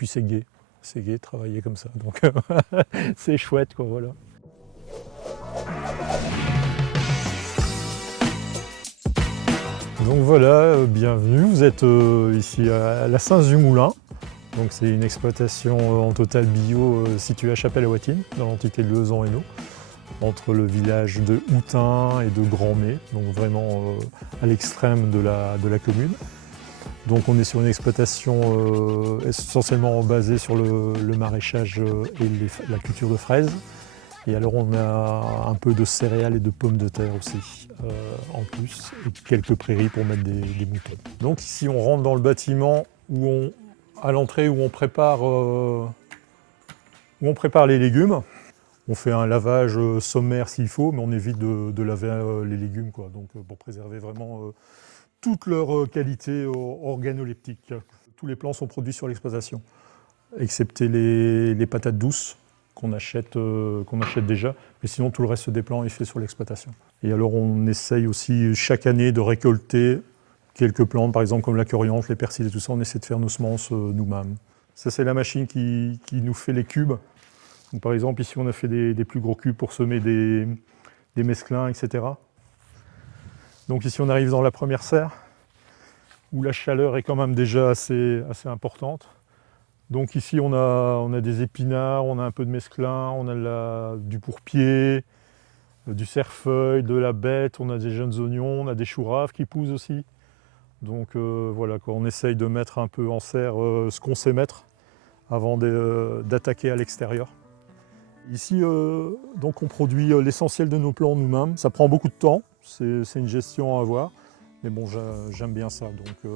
puis c'est gai de travailler comme ça, donc c'est chouette quoi, voilà. Donc voilà, bienvenue, vous êtes ici à la Sens-du-Moulin. Donc c'est une exploitation en total bio située à Chapelle-à-Watine, dans l'entité de Leuzan-Hainaut, entre le village de Houtin et de Grand-Mé, donc vraiment à l'extrême de la commune. Donc on est sur une exploitation essentiellement basée sur le maraîchage et la culture de fraises. Et alors on a un peu de céréales et de pommes de terre aussi en plus, et quelques prairies pour mettre des moutons. Donc ici on rentre dans le bâtiment à l'entrée où on prépare les légumes. On fait un lavage sommaire s'il faut, mais on évite de laver les légumes, quoi, donc, pour préserver vraiment toute leur qualité organoleptique. Tous les plants sont produits sur l'exploitation, excepté les patates douces qu'on achète déjà, mais sinon tout le reste des plants est fait sur l'exploitation. Et alors on essaye aussi chaque année de récolter quelques plantes, par exemple comme la coriandre, les persils et tout ça, on essaie de faire nos semences nous-mêmes. Ça c'est la machine qui nous fait les cubes. Donc, par exemple ici on a fait des plus gros cubes pour semer des mesclins, etc. Donc ici on arrive dans la première serre, où la chaleur est quand même déjà assez importante. Donc ici on a des épinards, on a un peu de mesclin, on a du pourpier, du cerfeuil, de la bête, on a des jeunes oignons, on a des choux raves qui poussent aussi. Donc voilà, quoi, on essaye de mettre un peu en serre ce qu'on sait mettre avant d'attaquer à l'extérieur. Ici donc on produit l'essentiel de nos plants nous-mêmes. Ça prend beaucoup de temps, c'est une gestion à avoir. Mais bon, j'aime bien ça. Donc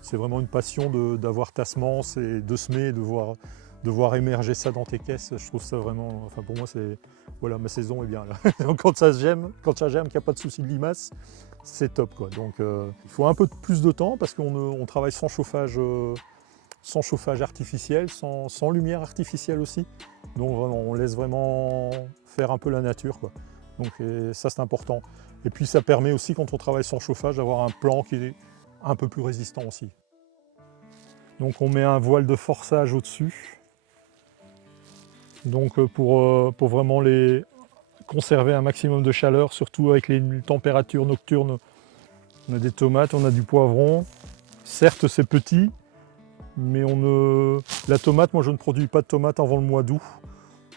c'est vraiment une passion d'avoir ta semence et de semer, de voir émerger ça dans tes caisses. Je trouve ça vraiment, enfin pour moi, c'est voilà, ma saison est bien là. Donc quand ça germe, qu'il n'y a pas de souci de limaces, c'est top quoi. Donc il faut un peu plus de temps parce qu'on travaille sans chauffage artificiel, sans lumière artificielle aussi. Donc vraiment, on laisse vraiment faire un peu la nature, quoi. Donc ça c'est important. Et puis ça permet aussi, quand on travaille sans chauffage, d'avoir un plan qui est un peu plus résistant aussi. Donc on met un voile de forçage au-dessus. Donc pour vraiment conserver un maximum de chaleur, surtout avec les températures nocturnes. On a des tomates, on a du poivron. Certes c'est petit, mais la tomate, moi je ne produis pas de tomates avant le mois d'août.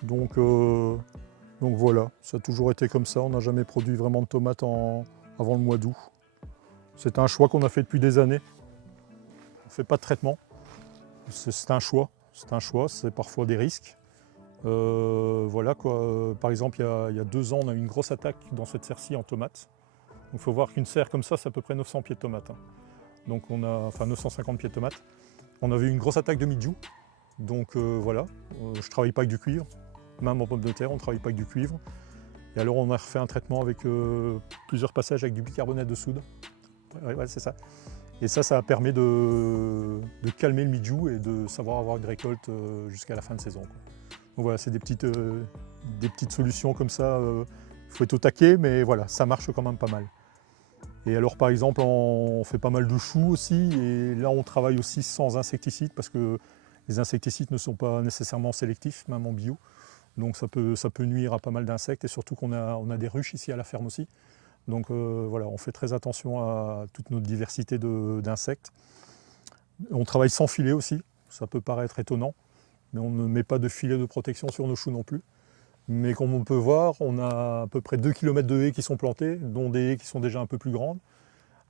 Donc voilà, ça a toujours été comme ça, on n'a jamais produit vraiment de tomates avant le mois d'août. C'est un choix qu'on a fait depuis des années. On ne fait pas de traitement, c'est un choix, c'est parfois des risques. Voilà quoi. Par exemple, il y a 2 ans, on a eu une grosse attaque dans cette serre-ci en tomates. Il faut voir qu'une serre comme ça, c'est à peu près 900 pieds de tomates. Donc enfin 950 pieds de tomates. On avait eu une grosse attaque de mildiou. Donc voilà, je ne travaille pas avec du cuivre. Même en pommes de terre, on ne travaille pas avec du cuivre. Et alors on a refait un traitement avec plusieurs passages avec du bicarbonate de soude. Ouais, c'est ça. Et ça permet de calmer le mildiou et de savoir avoir une récolte jusqu'à la fin de saison, quoi. Donc voilà, c'est des petites solutions comme ça. Il faut être au taquet, mais voilà, ça marche quand même pas mal. Et alors par exemple, on fait pas mal de choux aussi. Et là, on travaille aussi sans insecticides parce que les insecticides ne sont pas nécessairement sélectifs, même en bio. Donc ça peut nuire à pas mal d'insectes et surtout qu'on a des ruches ici à la ferme aussi. Donc voilà, on fait très attention à toute notre diversité d'insectes. On travaille sans filet aussi, ça peut paraître étonnant, mais on ne met pas de filet de protection sur nos choux non plus. Mais comme on peut voir, on a à peu près 2 km de haies qui sont plantées, dont des haies qui sont déjà un peu plus grandes.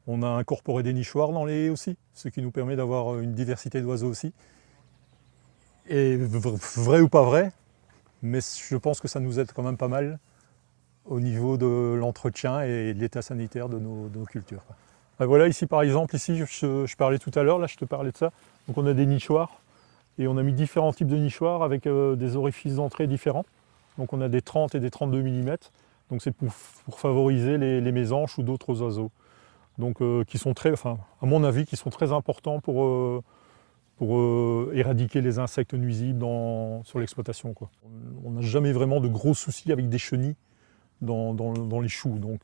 On a incorporé des nichoirs dans les haies aussi, ce qui nous permet d'avoir une diversité d'oiseaux aussi. Et vrai ou pas vrai, mais je pense que ça nous aide quand même pas mal au niveau de l'entretien et de l'état sanitaire de nos cultures. Et voilà, ici par exemple, je parlais tout à l'heure, là je te parlais de ça. Donc on a des nichoirs et on a mis différents types de nichoirs avec des orifices d'entrée différents. Donc on a des 30 et des 32 mm. Donc c'est pour favoriser les mésanges ou d'autres oiseaux. Donc qui sont à mon avis, qui sont très importants pour éradiquer les insectes nuisibles sur l'exploitation, quoi. On n'a jamais vraiment de gros soucis avec des chenilles dans les choux. Donc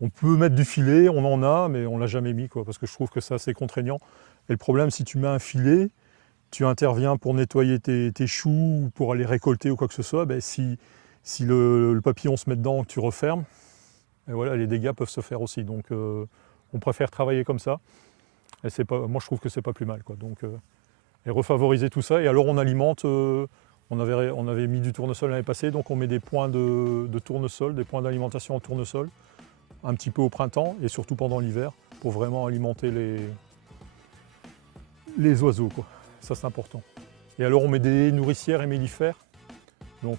on peut mettre du filet, on en a, mais on ne l'a jamais mis, quoi, parce que je trouve que c'est assez contraignant. Et le problème, si tu mets un filet, tu interviens pour nettoyer tes choux ou pour aller récolter ou quoi que ce soit, ben, si le papillon se met dedans, tu refermes, et voilà, les dégâts peuvent se faire aussi. Donc on préfère travailler comme ça. Et c'est pas, moi je trouve que c'est pas plus mal, quoi. Donc, et refavoriser tout ça. Et alors on alimente, on avait mis du tournesol l'année passée, donc on met des points de tournesol, des points d'alimentation en tournesol, un petit peu au printemps et surtout pendant l'hiver, pour vraiment alimenter les oiseaux, quoi. Ça c'est important. Et alors on met des nourricières et mellifères, donc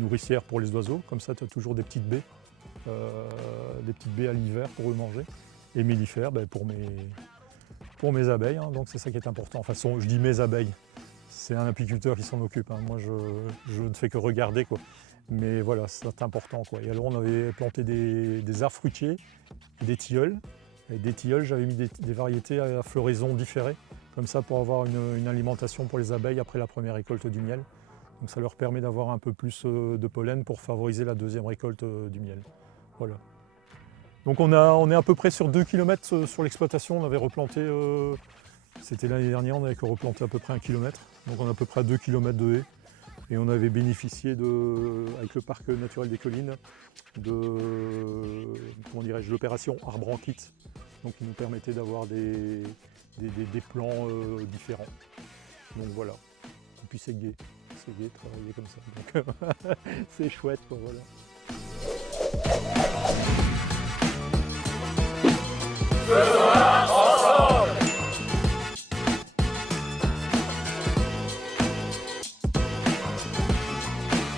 nourricières pour les oiseaux, comme ça tu as toujours des petites baies à l'hiver pour eux manger, et mellifères ben, pour mes abeilles, hein. Donc c'est ça qui est important. Enfin je dis mes abeilles, c'est un apiculteur qui s'en occupe, hein. Moi je ne fais que regarder, quoi. Mais voilà, c'est important, quoi. Et alors on avait planté des arbres fruitiers, des tilleuls. Et des tilleuls, j'avais mis des variétés à floraison différée, comme ça pour avoir une alimentation pour les abeilles après la première récolte du miel. Donc ça leur permet d'avoir un peu plus de pollen pour favoriser la deuxième récolte du miel. Voilà. Donc on est à peu près sur 2 km sur l'exploitation. On avait replanté, c'était l'année dernière, on avait que replanté à peu près 1 km. Donc on est à peu près à 2 km de haies. Et on avait bénéficié, avec le parc naturel des collines, de l'opération Arbre en kit, donc qui nous permettait d'avoir des plans différents. Donc voilà. Et puis c'est gai de travailler comme ça. Donc c'est chouette, quoi, voilà.